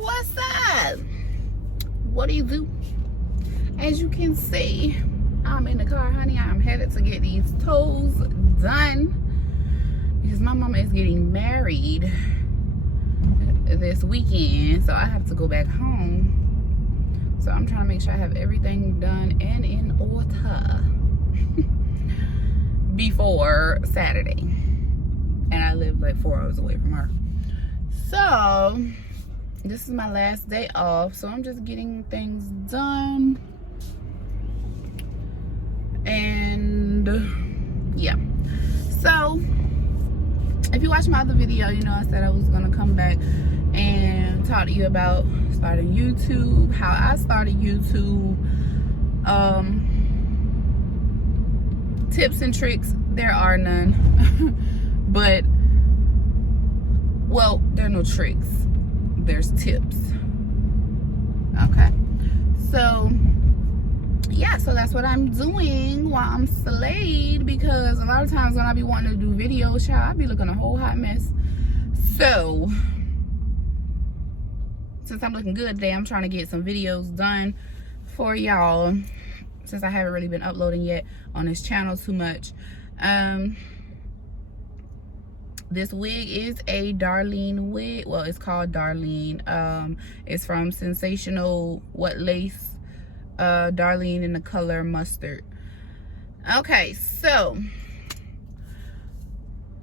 What's up? What do you do? As you can see, I'm in the car, honey. I'm headed to get these toes done because my mama is getting married this weekend, so I have to go back home. So I'm trying to make sure I have everything done and in order before Saturday. And I live like 4 hours away from her. So this is my last day off, so I'm just getting things done. And yeah, so if you watch my other video, you know I said I was gonna come back and talk to you about starting YouTube, how I started YouTube, tips and tricks. There are none. But, well, there are no tricks. There's tips. Okay. So, yeah, so that's what I'm doing while I'm slayed, because a lot of times when I be wanting to do videos, child, I be looking a whole hot mess. So, since I'm looking good today, I'm trying to get some videos done for y'all, since I haven't really been uploading yet on this channel too much. This wig is a Darlene wig. Well, it's called Darlene. It's from Sensational What Lace, Darlene in the color mustard. Okay, so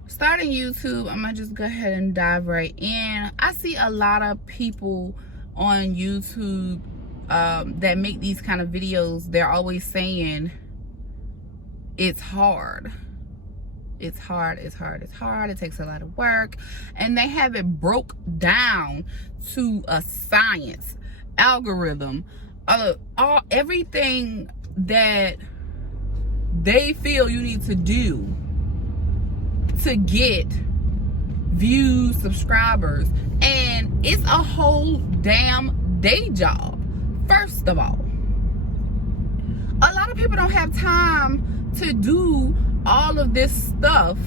starting YouTube, I'm gonna just go ahead and dive right in. I see a lot of people on YouTube that make these kind of videos. They're always saying it's hard. It's hard, it's hard, it's hard. It takes a lot of work. And they have it broke down to a science, algorithm, everything that they feel you need to do to get views, subscribers. And it's a whole damn day job, first of all. A lot of people don't have time to do all of this stuff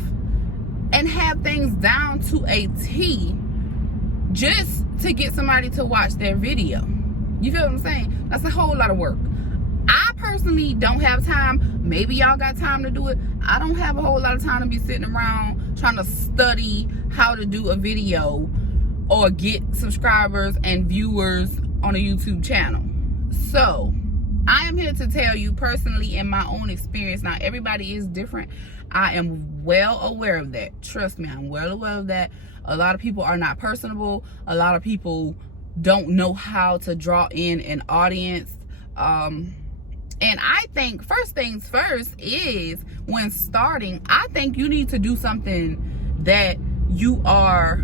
and have things down to a T just to get somebody to watch their video. You feel what I'm saying? That's a whole lot of work. I personally don't have time. Maybe y'all got time to do it. I don't have a whole lot of time to be sitting around trying to study how to do a video or get subscribers and viewers on a YouTube channel. So I am here to tell you personally, in my own experience. Now, everybody is different. I am well aware of that. Trust me, I'm well aware of that. A lot of people are not personable. A lot of people don't know how to draw in an audience. And I think first things first is, when starting, I think you need to do something that you are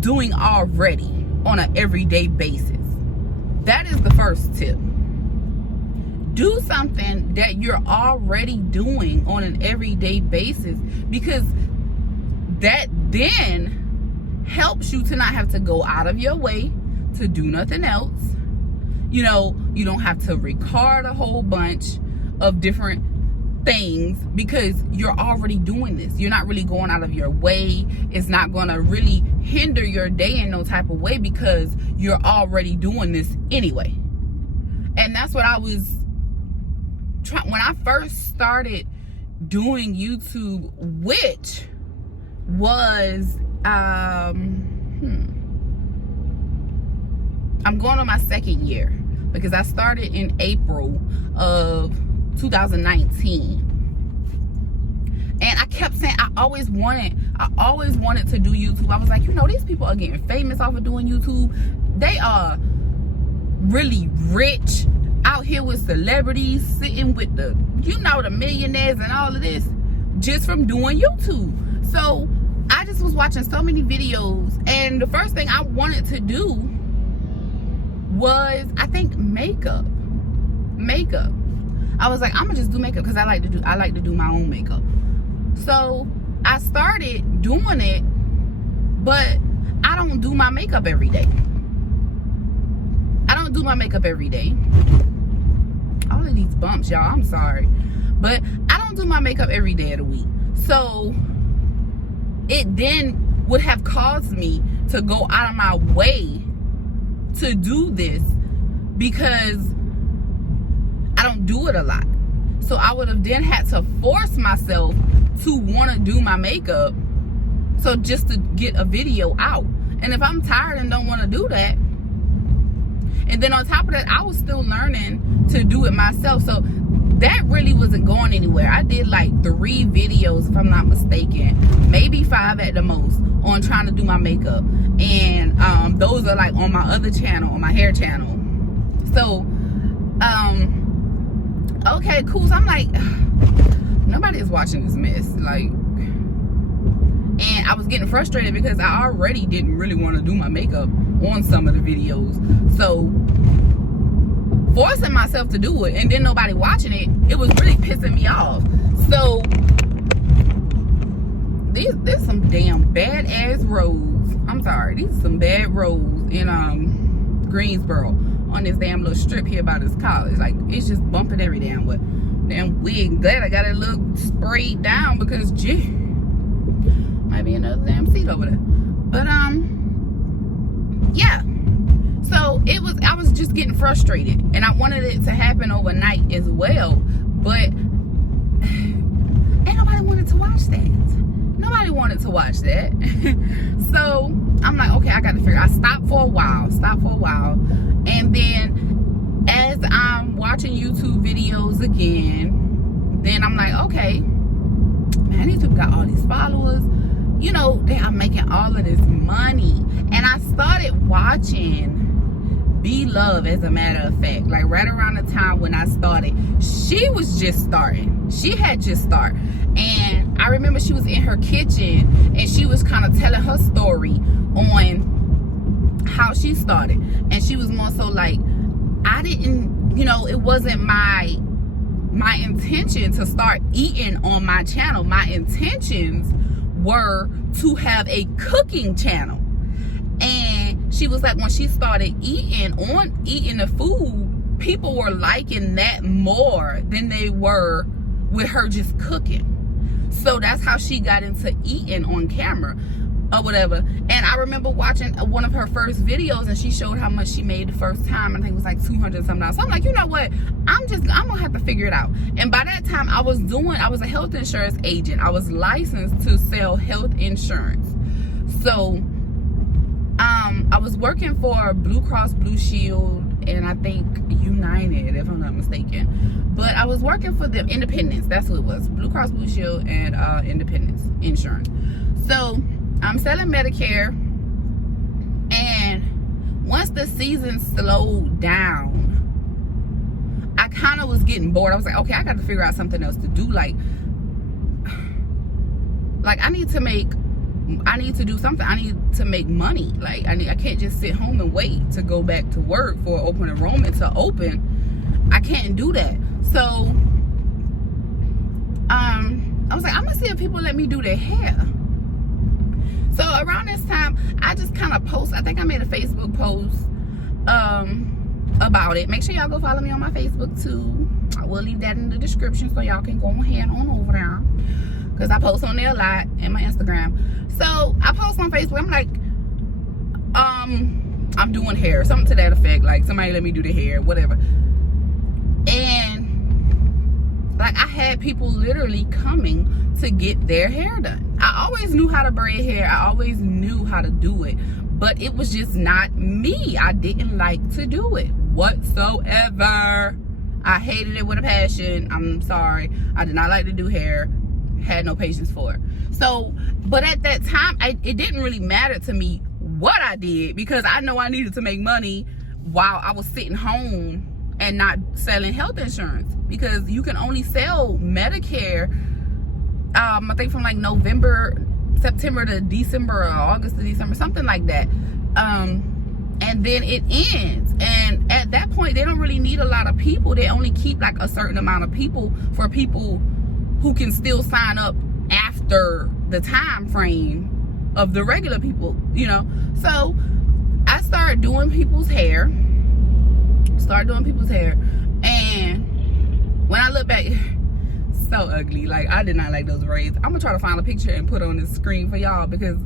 doing already on an everyday basis. That is the first tip. Do something that you're already doing on an everyday basis, because that then helps you to not have to go out of your way to do nothing else. You know, you don't have to record a whole bunch of different things because you're already doing this. You're not really going out of your way. It's not going to really hinder your day in no type of way because you're already doing this anyway. And that's what I was trying when I first started doing YouTube, which was I'm going on my second year, because I started in April of 2019. And I kept saying I always wanted to do YouTube. I was like, you know, these people are getting famous off of doing YouTube. They are really rich out here with celebrities, sitting with the, you know, the millionaires and all of this, just from doing YouTube. So I just was watching so many videos, and the first thing I wanted to do was, I think, makeup. I was like, I'm gonna just do makeup because I like to do my own makeup. So I started doing it, but I don't do my makeup every day. All of these bumps, y'all, I'm sorry, but I don't do my makeup every day of the week. So it then would have caused me to go out of my way to do this, because I don't do it a lot. So I would have then had to force myself to want to do my makeup, so just to get a video out. And if I'm tired and don't want to do that, and then on top of that, I was still learning to do it myself. So that really wasn't going anywhere. I did like 3 videos, if I'm not mistaken, maybe 5 at the most, on trying to do my makeup. And those are like on my other channel, on my hair channel. So, okay, cool. So I'm like, nobody is watching this mess. Like, and I was getting frustrated because I already didn't really want to do my makeup on some of the videos. So forcing myself to do it and then nobody watching it, it was really pissing me off. So there's some damn bad ass roads. I'm sorry, these are some bad roads in Greensboro on this damn little strip here by this college. Like, it's just bumping every damn way. Damn wig. Glad I got it look sprayed down, because gee, might be another damn seat over there. But yeah. So I was just getting frustrated, and I wanted it to happen overnight as well, but ain't nobody wanted to watch that. Nobody wanted to watch that. So I'm like, okay, I got to figure. I stopped for a while, and then as I'm watching YouTube videos again, then I'm like, okay, man, these people got all these followers. You know, I'm making all of this money. And I started watching Be Love, as a matter of fact, like right around the time when I started. She was just starting. She had just started. And I remember she was in her kitchen and she was kind of telling her story on how she started. And she was more so like, I didn't, you know, it wasn't my intention to start eating on my channel. My intentions were to have a cooking channel. And she was like, when she started eating the food, people were liking that more than they were with her just cooking. So that's how she got into eating on camera or whatever. And I remember watching one of her first videos, and she showed how much she made the first time. I think it was like $200 something. So I'm like, you know what? I'm gonna have to figure it out. And by that time, I was a health insurance agent. I was licensed to sell health insurance. So I was working for Blue Cross Blue Shield and I think United, if I'm not mistaken. But I was working for them, Independence, that's what it was. Blue Cross Blue Shield and Independence Insurance. So I'm selling Medicare, and once the season slowed down, I kind of was getting bored. I was like, okay, I got to figure out something else to do. Like I need to do something. I need to make money. Like I can't just sit home and wait to go back to work for open enrollment to open. I can't do that. So I was like, I'm gonna see if people let me do their hair. So around this time, I just kind of I think I made a Facebook post about it. Make sure y'all go follow me on my Facebook too. I will leave that in the description so y'all can go ahead on over there, because I post on there a lot, and my Instagram. So I post on Facebook. I'm like, I'm doing hair, something to that effect, like somebody let me do the hair, whatever. And like I had people literally coming to get their hair done. I always knew how to braid hair. I always knew how to do it, but it was just not me. I didn't like to do it whatsoever. I hated it with a passion. I'm sorry. I did not like to do hair. Had no patience for it. So, but at that time, it didn't really matter to me what I did, because I know I needed to make money while I was sitting home and not selling health insurance, because you can only sell Medicare I think from like September to December, or August to December, something like that, and then it ends. And at that point, they don't really need a lot of people. They only keep like a certain amount of people for people who can still sign up after the time frame of the regular people, you know. So I started doing people's hair. And when I look back, so ugly. Like, I did not like those braids. I'm gonna try to find a picture and put on the screen for y'all, because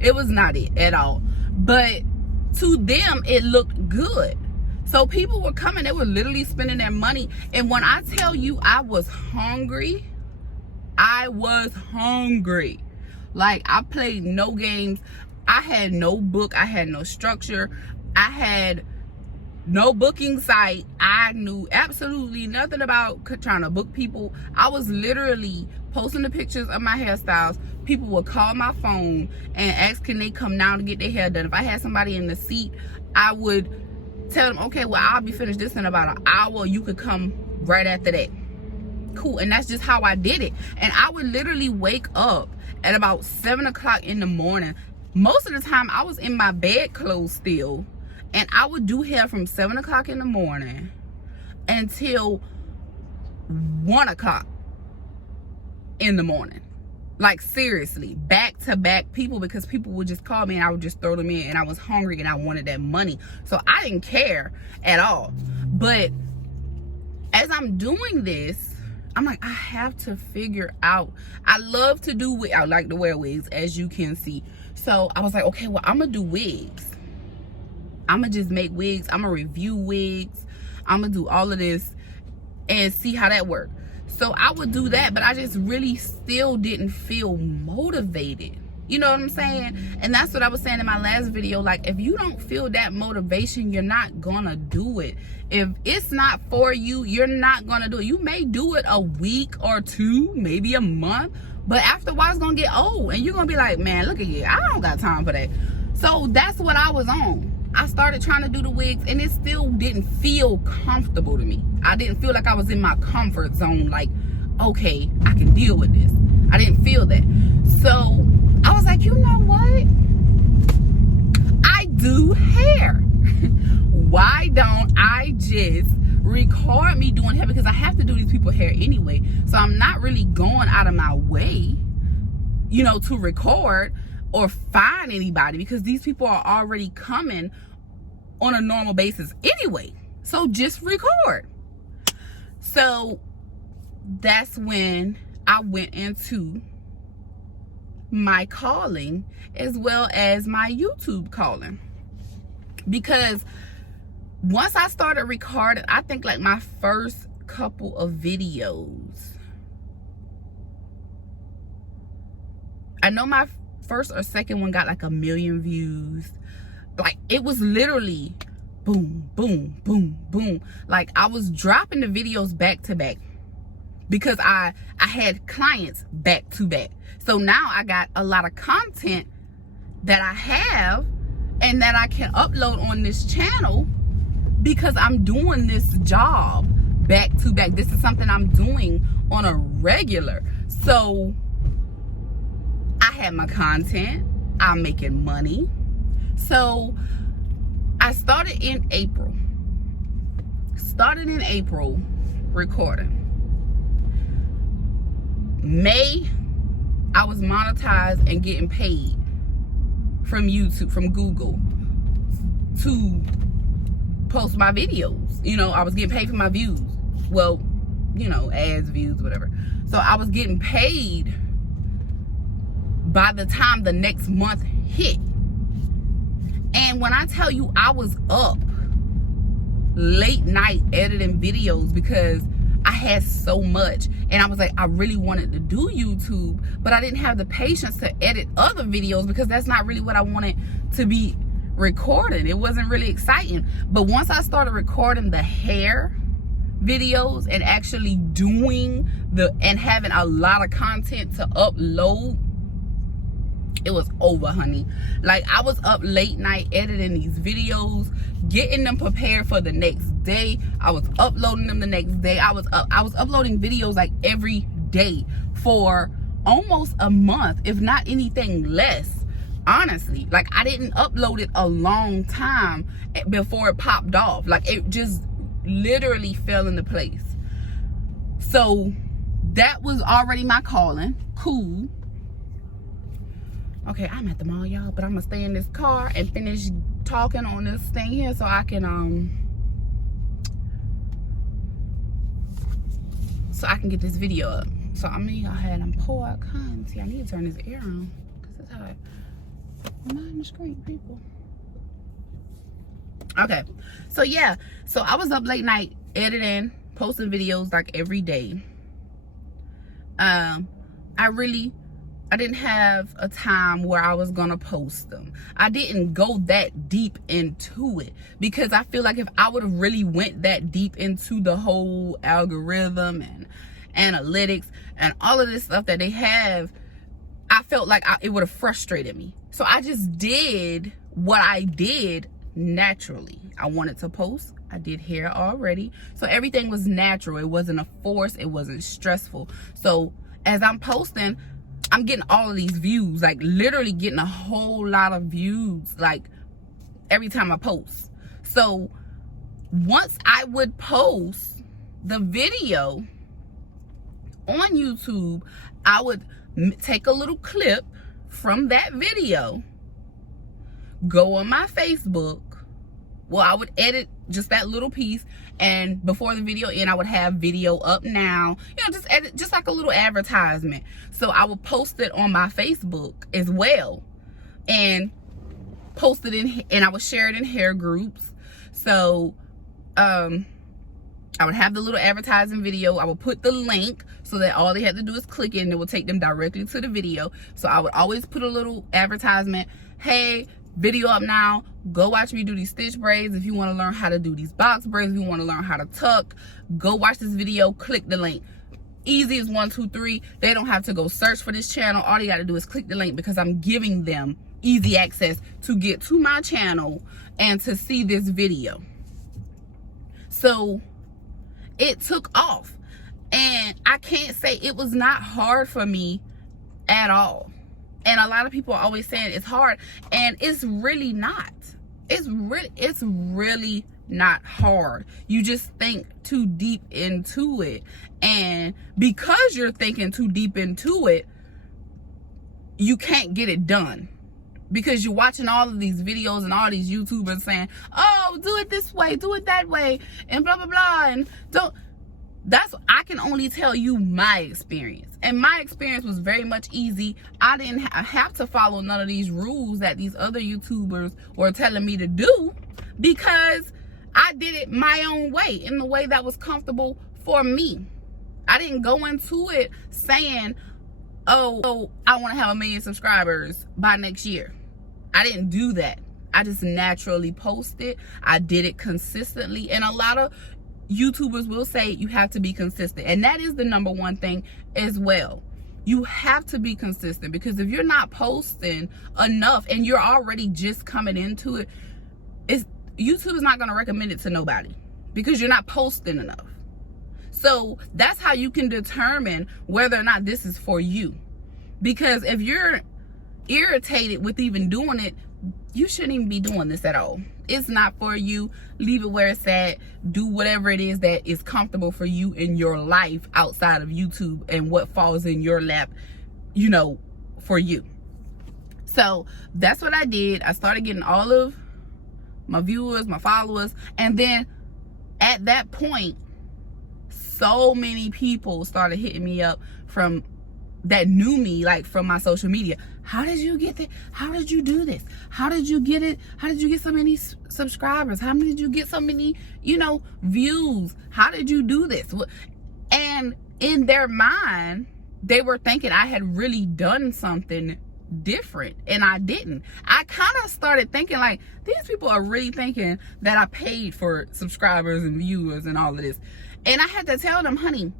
it was not it at all. But to them, it looked good. So people were coming, they were literally spending their money. And when I tell you I was hungry, I was hungry. Like, I played no games. I had no book. I had no structure. I had no booking site. I knew absolutely nothing about trying to book people. I was literally posting the pictures of my hairstyles. People would call my phone and ask, can they come now to get their hair done? If I had somebody in the seat, I would tell them, okay, well, I'll be finished this in about an hour. You could come right after that. Cool. And that's just how I did it. And I would literally wake up at about 7 o'clock in the morning. Most of the time I was in my bed clothes still, and I would do hair from 7 o'clock in the morning until 1 o'clock in the morning. Like, seriously, back to back people, because people would just call me and I would just throw them in, and I was hungry and I wanted that money. So I didn't care at all. But as I'm doing this, I'm like, I have to figure out. I love to do, I like to wear wigs, as you can see. So I was like, okay, well, I'm gonna do wigs. I'm gonna just make wigs. I'm gonna review wigs. I'm gonna do all of this and see how that works. So I would do that, but I just really still didn't feel motivated. You know what I'm saying? And that's what I was saying in my last video. Like, if you don't feel that motivation, you're not gonna do it. If it's not for you, you're not gonna do it. You may do it a week or two, maybe a month, but after a while it's gonna get old and you're gonna be like, man, look at you, I don't got time for that. So that's what I was on. I started trying to do the wigs, and it still didn't feel comfortable to me. I didn't feel like I was in my comfort zone, like, okay, I can deal with this. I didn't feel that. So I was like, you know what? I do hair. Why don't I just record me doing hair? Because I have to do these people's hair anyway. So I'm not really going out of my way, you know, to record or find anybody, because these people are already coming on a normal basis anyway. So just record. So that's when I went into my calling as well as my YouTube calling. Because once I started recording, I think like my first couple of videos, I know my first or second one got like 1 million views. Like, it was literally boom, boom, boom, boom. Like, I was dropping the videos back to back because I had clients back to back. So now I got a lot of content that I have and that I can upload on this channel because I'm doing this job back to back. This is something I'm doing on a regular. So I have my content, I'm making money. So I started in April recording. May, I was monetized and getting paid from YouTube, from Google, to post my videos. You know, I was getting paid for my views. Well, you know, ads, views, whatever. So I was getting paid by the time the next month hit. And when I tell you I was up late night editing videos because I had so much, and I was like, I really wanted to do YouTube, but I didn't have the patience to edit other videos because that's not really what I wanted to be recording. It wasn't really exciting. But once I started recording the hair videos and actually doing and having a lot of content to upload, it was over, honey. Like, I was up late night editing these videos, getting them prepared for the next day. I was uploading them the next day. I was uploading videos like every day for almost a month, if not anything less. Honestly, like, I didn't upload it a long time before it popped off. Like, it just literally fell into place. So that was already my calling. Cool. Okay, I'm at the mall, y'all, but I'm gonna stay in this car and finish talking on this thing here so I can so I can get this video up. So I'm gonna go ahead and pull out content. I need to turn this air on because that's how I'm on the screen, people. Okay, so yeah, so I was up late night editing, posting videos like every day. I didn't have a time where I was gonna post them. I didn't go that deep into it because I feel like if I would have really went that deep into the whole algorithm and analytics and all of this stuff that they have, I felt like it would have frustrated me. So I just did what I did naturally. I wanted to post. I did hair already. So everything was natural. It wasn't a force. It wasn't stressful. So as I'm posting, I'm getting all of these views, like literally getting a whole lot of views, like every time I post. So once I would post the video on YouTube, I would take a little clip from that video, go on my Facebook. Well, I would edit just that little piece, and before the video end, I would have video up now. You know, just edit, just like a little advertisement. So I would post it on my Facebook as well, and post it in, and I would share it in hair groups. So I would have the little advertising video. I would put the link so that all they had to do is click it and it would take them directly to the video. So I would always put a little advertisement. Hey, video up now. Go watch me do these stitch braids. If you want to learn how to do these box braids, if you want to learn how to tuck, go watch this video, click the link. Easy as 1, 2, 3. They don't have to go search for this channel. All they got to do is click the link because I'm giving them easy access to get to my channel and to see this video. So it took off, and I can't say it was not hard for me at all. And a lot of people are always saying it's hard, and it's really not. It's really not hard. You just think too deep into it, and because you're thinking too deep into it, you can't get it done. Because you're watching all of these videos and all these YouTubers saying, oh, do it this way, do it that way, and blah, blah, blah. And I can only tell you my experience. And my experience was very much easy. I didn't have to follow none of these rules that these other YouTubers were telling me to do, because I did it my own way, in the way that was comfortable for me. I didn't go into it saying, oh, I want to have 1 million subscribers by next year. I didn't do that. I just naturally posted. I did it consistently. And a lot of YouTubers will say you have to be consistent. And that is the #1 thing as well. You have to be consistent, because if you're not posting enough and you're already just coming into it, YouTube is not going to recommend it to nobody because you're not posting enough. So that's how you can determine whether or not this is for you. Because if you're irritated with even doing it, you shouldn't even be doing this at all. It's not for you. Leave it where it's at. Do whatever it is that is comfortable for you in your life outside of YouTube and what falls in your lap, you know, for you. So that's what I did. I started getting all of my viewers, my followers, and then at that point, so many people started hitting me up from that knew me, like from my social media. How did you get that? How did you do this? How did you get it? How did you get so many subscribers? How did you get so many, views? How did you do this? And in their mind, they were thinking I had really done something different, and I didn't. I kind of started thinking like, these people are really thinking that I paid for subscribers and viewers and all of this. And I had to tell them, honey,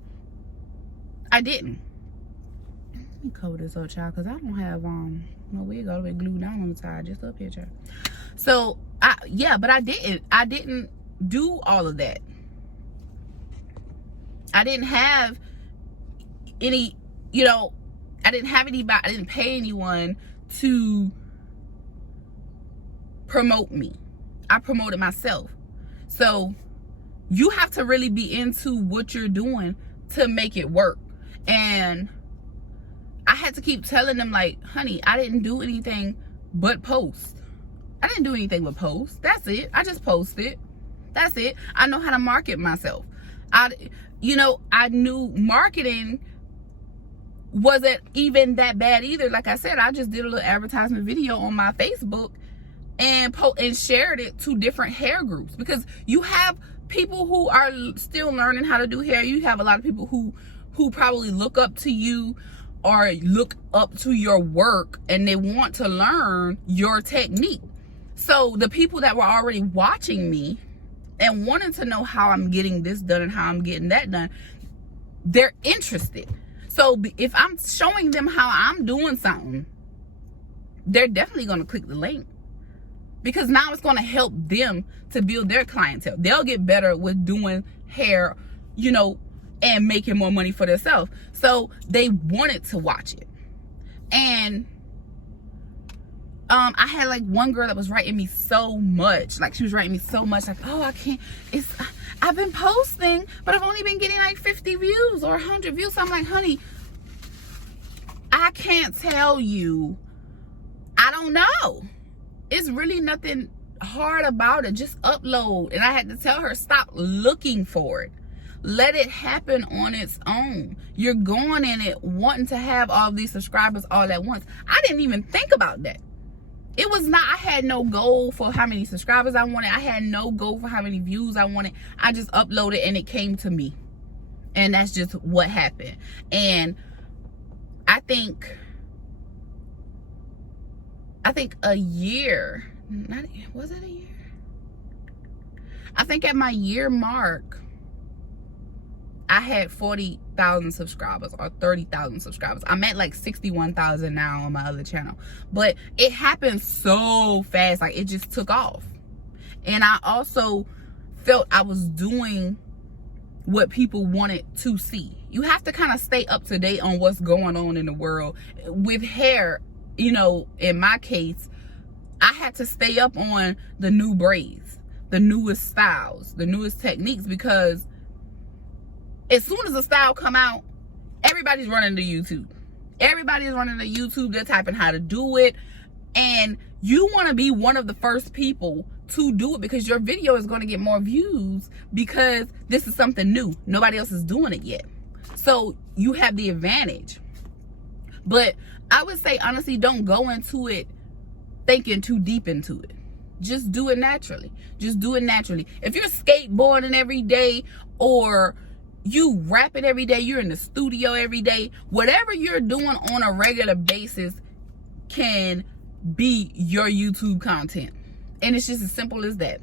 I didn't. Let me cover this up, child, because I don't have no wig all the way glued down on the side, just up here, child. So but I didn't do all of that. I didn't have any, I didn't have anybody, I didn't pay anyone to promote me. I promoted myself. So you have to really be into what you're doing to make it work. And I had to keep telling them, like, honey, I didn't do anything but post. I didn't do anything but post. That's it. I just posted. That's it. I know how to market myself. I knew marketing wasn't even that bad either. Like I said, I just did a little advertisement video on my Facebook and shared it to different hair groups, because you have people who are still learning how to do hair. You have a lot of people who probably look up to you or look up to your work, and they want to learn your technique. So the people that were already watching me and wanting to know how I'm getting this done and how I'm getting that done, they're interested. So if I'm showing them how I'm doing something, they're definitely going to click the link, because now it's going to help them to build their clientele. They'll get better with doing hair, and making more money for themselves. So they wanted to watch it. And I had like one girl that was writing me so much. Like, she was writing me so much, like, oh, I can't, I've been posting, but I've only been getting like 50 views or 100 views. So I'm like, honey, I can't tell you. I don't know. It's really nothing hard about it. Just upload. And I had to tell her, stop looking for it. Let it happen on its own. You're going in it wanting to have all these subscribers all at once. I didn't even think about that. It was not, I had no goal for how many subscribers I wanted. I had no goal for how many views I wanted. I just uploaded and it came to me. And that's just what happened. And I think a year, was it a year? I think at my year mark, I had 40,000 subscribers or 30,000 subscribers. I'm at like 61,000 now on my other channel. But it happened so fast. Like, it just took off. And I also felt I was doing what people wanted to see. You have to kind of stay up to date on what's going on in the world. With hair, in my case, I had to stay up on the new braids, the newest styles, the newest techniques, because as soon as a style come out, everybody's running to YouTube. Everybody's running to YouTube. They're typing how to do it. And you want to be one of the first people to do it, because your video is going to get more views, because this is something new. Nobody else is doing it yet. So you have the advantage. But I would say, honestly, don't go into it thinking too deep into it. Just do it naturally. Just do it naturally. If you're skateboarding every day, or you rapping every day, you're in the studio every day, whatever you're doing on a regular basis can be your YouTube content. And it's just as simple as that.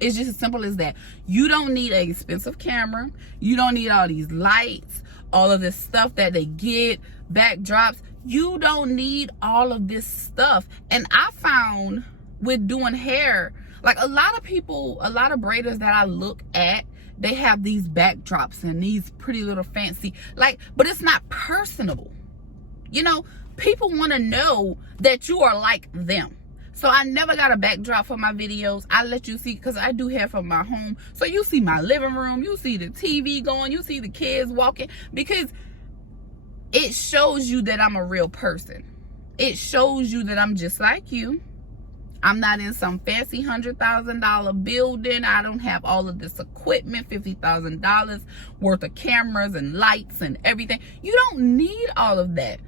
It's just as simple as that. You don't need an expensive camera. You don't need all these lights, all of this stuff that they get, backdrops. You don't need all of this stuff. And I found with doing hair, like a lot of people, a lot of braiders that I look at, they have these backdrops and these pretty little fancy, but it's not personable. People want to know that you are like them. So I never got a backdrop for my videos. I let you see, because I do hair from my home. So you see my living room, you see the TV going, you see the kids walking, because it shows you that I'm a real person. It shows you that I'm just like you. I'm not in some fancy $100,000 building. I don't have all of this equipment, $50,000 worth of cameras and lights and everything. You don't need all of that.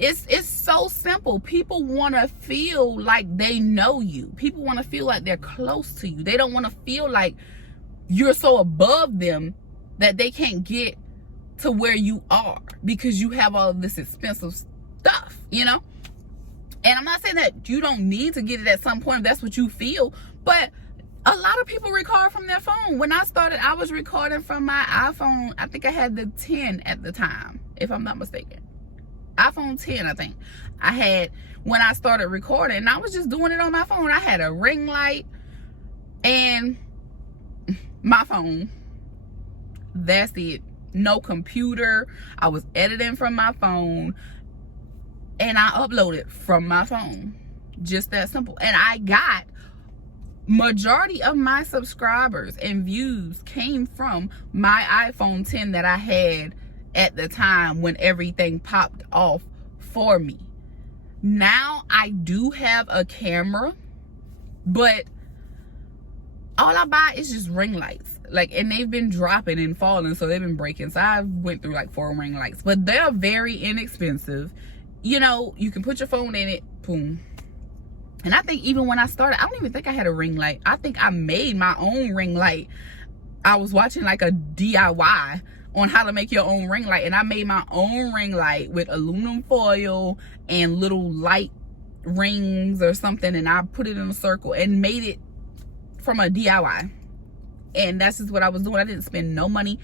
It's so simple. People want to feel like they know you. People want to feel like they're close to you. They don't want to feel like you're so above them that they can't get to where you are because you have all of this expensive stuff, And I'm not saying that you don't need to get it at some point if that's what you feel, but a lot of people record from their phone. When I started, I was recording from my iPhone. I think I had the 10 at the time, if I'm not mistaken. iPhone 10, I think. I had when I started recording, and I was just doing it on my phone. I had a ring light and my phone. That's it. No computer. I was editing from my phone. And I uploaded from my phone. Just that simple. And I got majority of my subscribers and views came from my iPhone 10 that I had at the time when everything popped off for me. Now I do have a camera, but all I buy is just ring lights. like, and they've been dropping and falling, so they've been breaking. So I went through like 4 ring lights, but they're very inexpensive. You know, you can put your phone in it, boom. And I think even when I started, I don't even think I had a ring light. I think I made my own ring light. I was watching like a DIY on how to make your own ring light, and I made my own ring light with aluminum foil and little light rings or something, and I put it in a circle and made it from a DIY. And that's just what I was doing. I didn't spend no money,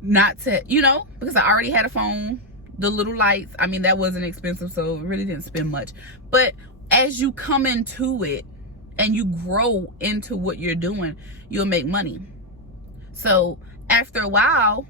not to, you know, because I already had a phone. The little lights, I mean, that wasn't expensive, so it really didn't spend much. But as you come into it and you grow into what you're doing, you'll make money. So after a while,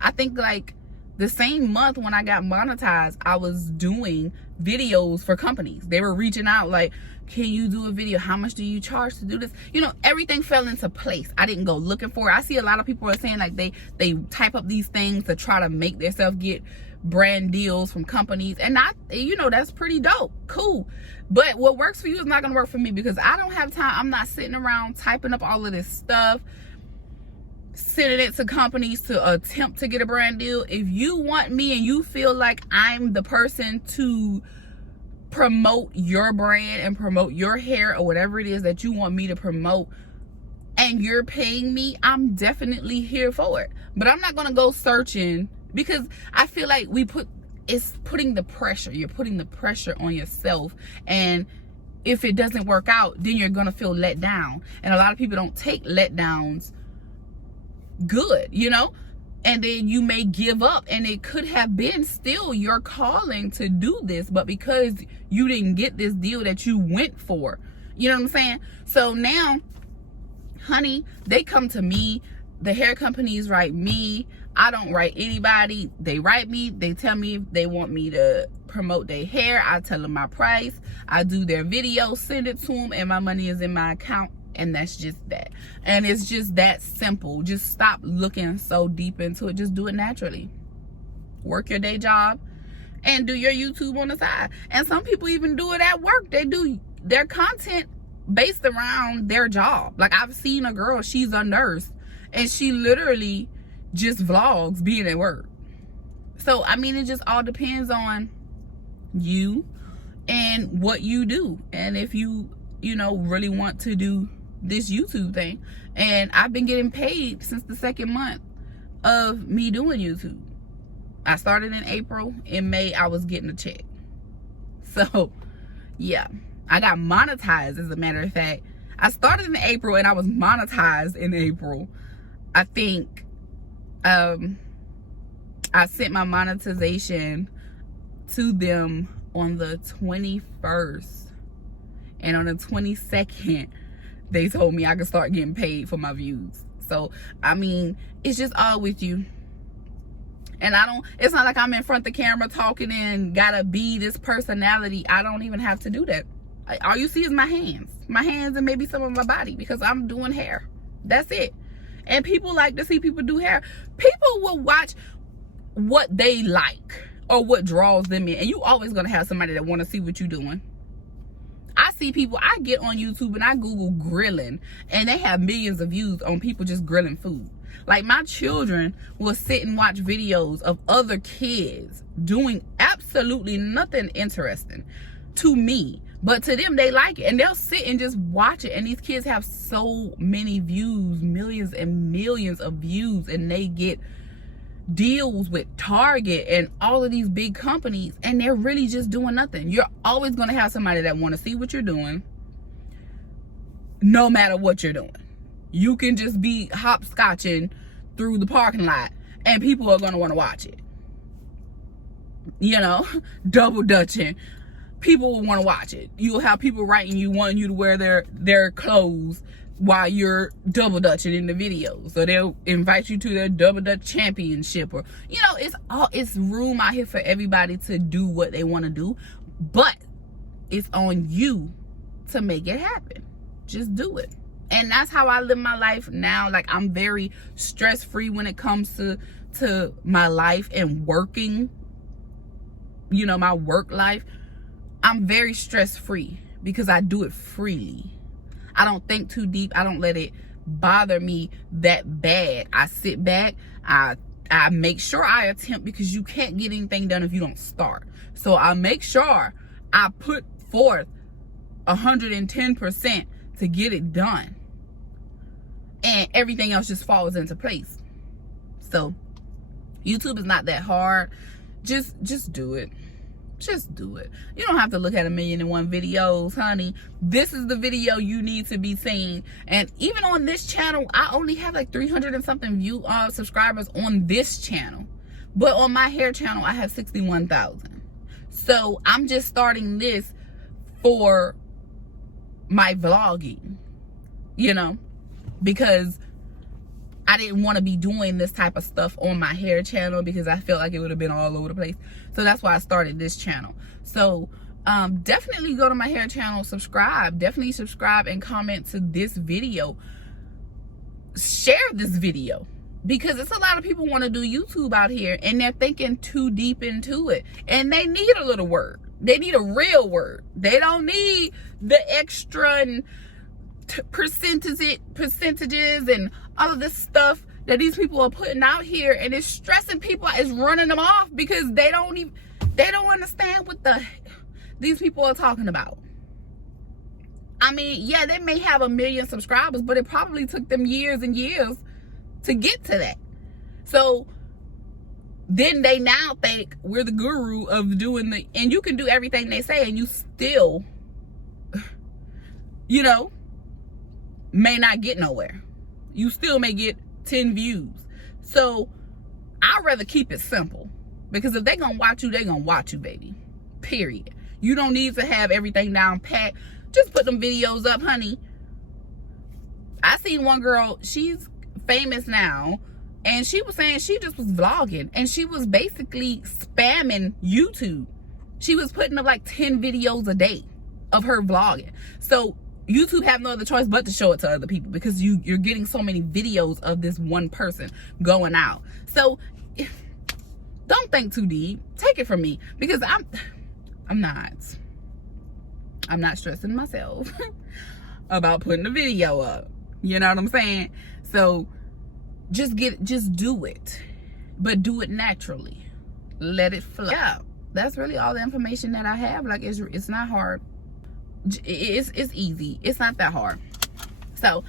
I think like the same month when I got monetized, I was doing videos for companies. They were reaching out like, can you do a video? How much do you charge to do this? You know, everything fell into place. I didn't go looking for it. I see a lot of people are saying like they type up these things to try to make themselves get brand deals from companies, and you know, that's pretty dope, cool. But what works for you is not gonna work for me, because I don't have time. I'm not sitting around typing up all of this stuff, sending it to companies to attempt to get a brand deal. If you want me and you feel like I'm the person to promote your brand and promote your hair or whatever it is that you want me to promote, and you're paying me, I'm definitely here for it. But I'm not gonna go searching, because I feel like it's putting the pressure. You're putting the pressure on yourself, and if it doesn't work out, then you're gonna feel let down. And a lot of people don't take letdowns good, you know, and then you may give up, and it could have been still your calling to do this, but because you didn't get this deal that you went for, you know what I'm saying? So now, honey, they come to me. The hair companies write me. I don't write anybody. They write me. They tell me if they want me to promote their hair. I tell them my price. I do their video, send it to them, and my money is in my account. And that's just that. And it's just that simple. Just stop looking so deep into it. Just do it naturally. Work your day job and do your YouTube on the side. And some people even do it at work. They do their content based around their job. Like, I've seen a girl, she's a nurse, and she literally just vlogs being at work. So, I mean, it just all depends on you and what you do. And if you know, really want to do this YouTube thing. And I've been getting paid since the 2nd month of me doing YouTube. I started in April. In May, I was getting a check. So, yeah. I got monetized, as a matter of fact. I started in April and I was monetized in April. I think I sent my monetization to them on the 21st. And on the 22nd, they told me I could start getting paid for my views. So, I mean, it's just all with you. And it's not like I'm in front of the camera talking and gotta be this personality. I don't even have to do that. All you see is my hands. My hands and maybe some of my body, because I'm doing hair. That's it. And people like to see people do hair. People will watch what they like or what draws them in. And you always gonna have somebody that wanna see what you're doing. I see people, I get on YouTube and I Google grilling, and they have millions of views on people just grilling food. Like, my children will sit and watch videos of other kids doing absolutely nothing interesting to me, but to them, they like it, and they'll sit and just watch it. And these kids have so many views, millions and millions of views, and they get deals with Target and all of these big companies, and they're really just doing nothing. You're always going to have somebody that want to see what you're doing, no matter what you're doing. You can just be hopscotching through the parking lot, and people are going to want to watch it. You know, double dutching. People will want to watch it. You'll have people writing you, wanting you to wear their clothes while you're double dutching in the video. So they'll invite you to their double dutch championship, or, you know, it's room out here for everybody to do what they want to do, but it's on you to make it happen. Just do it. And that's how I live my life now. Like, I'm very stress-free when it comes to my life and working, you know, my work life. I'm very stress-free because I do it freely. I don't think too deep. I don't let it bother me that bad. I sit back, I make sure I attempt, because you can't get anything done if you don't start. So I make sure I put forth 110% to get it done, and everything else just falls into place. So YouTube is not that hard. Just do it. Just do it. You don't have to look at 1,000,001 videos, honey. This is the video you need to be seeing. And even on this channel, I only have like 300 and something subscribers on this channel. But on my hair channel, I have 61,000. So I'm just starting this for my vlogging, you know, because I didn't want to be doing this type of stuff on my hair channel, because I felt like it would have been all over the place. So that's why I started this channel. So definitely go to my hair channel, subscribe. Definitely subscribe and comment to this video. Share this video, because it's a lot of people want to do YouTube out here, and they're thinking too deep into it, and they need a little work. They need a real work. They don't need the extra and percentages and all of this stuff that these people are putting out here, and it's stressing people, it's running them off, because they don't understand what these people are talking about. I mean, yeah, they may have 1,000,000 subscribers, but it probably took them years and years to get to that. So then they now think we're the guru of doing and you can do everything they say, and you still, you know, may not get nowhere. You still may get 10 views. So I'd rather keep it simple, because if they're gonna watch you, they're gonna watch you, baby. Period. You don't need to have everything down pat. Just put them videos up, honey. I seen one girl, she's famous now, and she was saying she just was vlogging, and she was basically spamming YouTube. She was putting up like 10 videos a day of her vlogging. So YouTube have no other choice but to show it to other people, because you're getting so many videos of this one person going out. So don't think too deep. Take it from me, because I'm not stressing myself about putting a video up. You know what I'm saying? So just do it, but do it naturally. Let it flow. Yeah, that's really all the information that I have. Like, it's not hard. It's easy. It's not that hard. So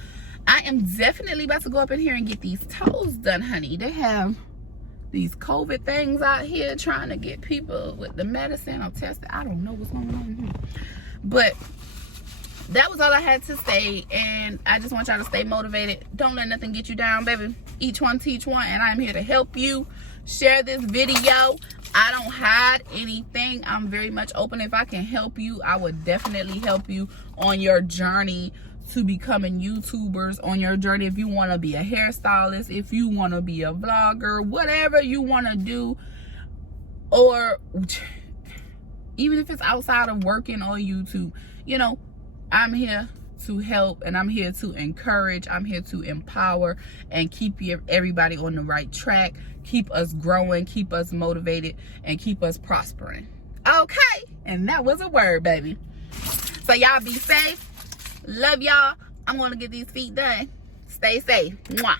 I am definitely about to go up in here and get these toes done, honey. They have these COVID things out here trying to get people with the medicine or tested. I don't know what's going on here. But that was all I had to say, and I just want y'all to stay motivated. Don't let nothing get you down, baby. Each one teach one, and I'm here to help you. Share this video. I don't hide anything. I'm very much open. If I can help you, I would definitely help you on your journey to becoming YouTubers, on your journey if you want to be a hairstylist, if you want to be a vlogger, whatever you want to do, or even if it's outside of working on YouTube. You know, I'm here to help, and I'm here to encourage. I'm here to empower and keep everybody on the right track, keep us growing, keep us motivated, and keep us prospering. Okay, and that was a word, baby. So y'all be safe. Love y'all. I'm gonna get these feet done. Stay safe. Mwah.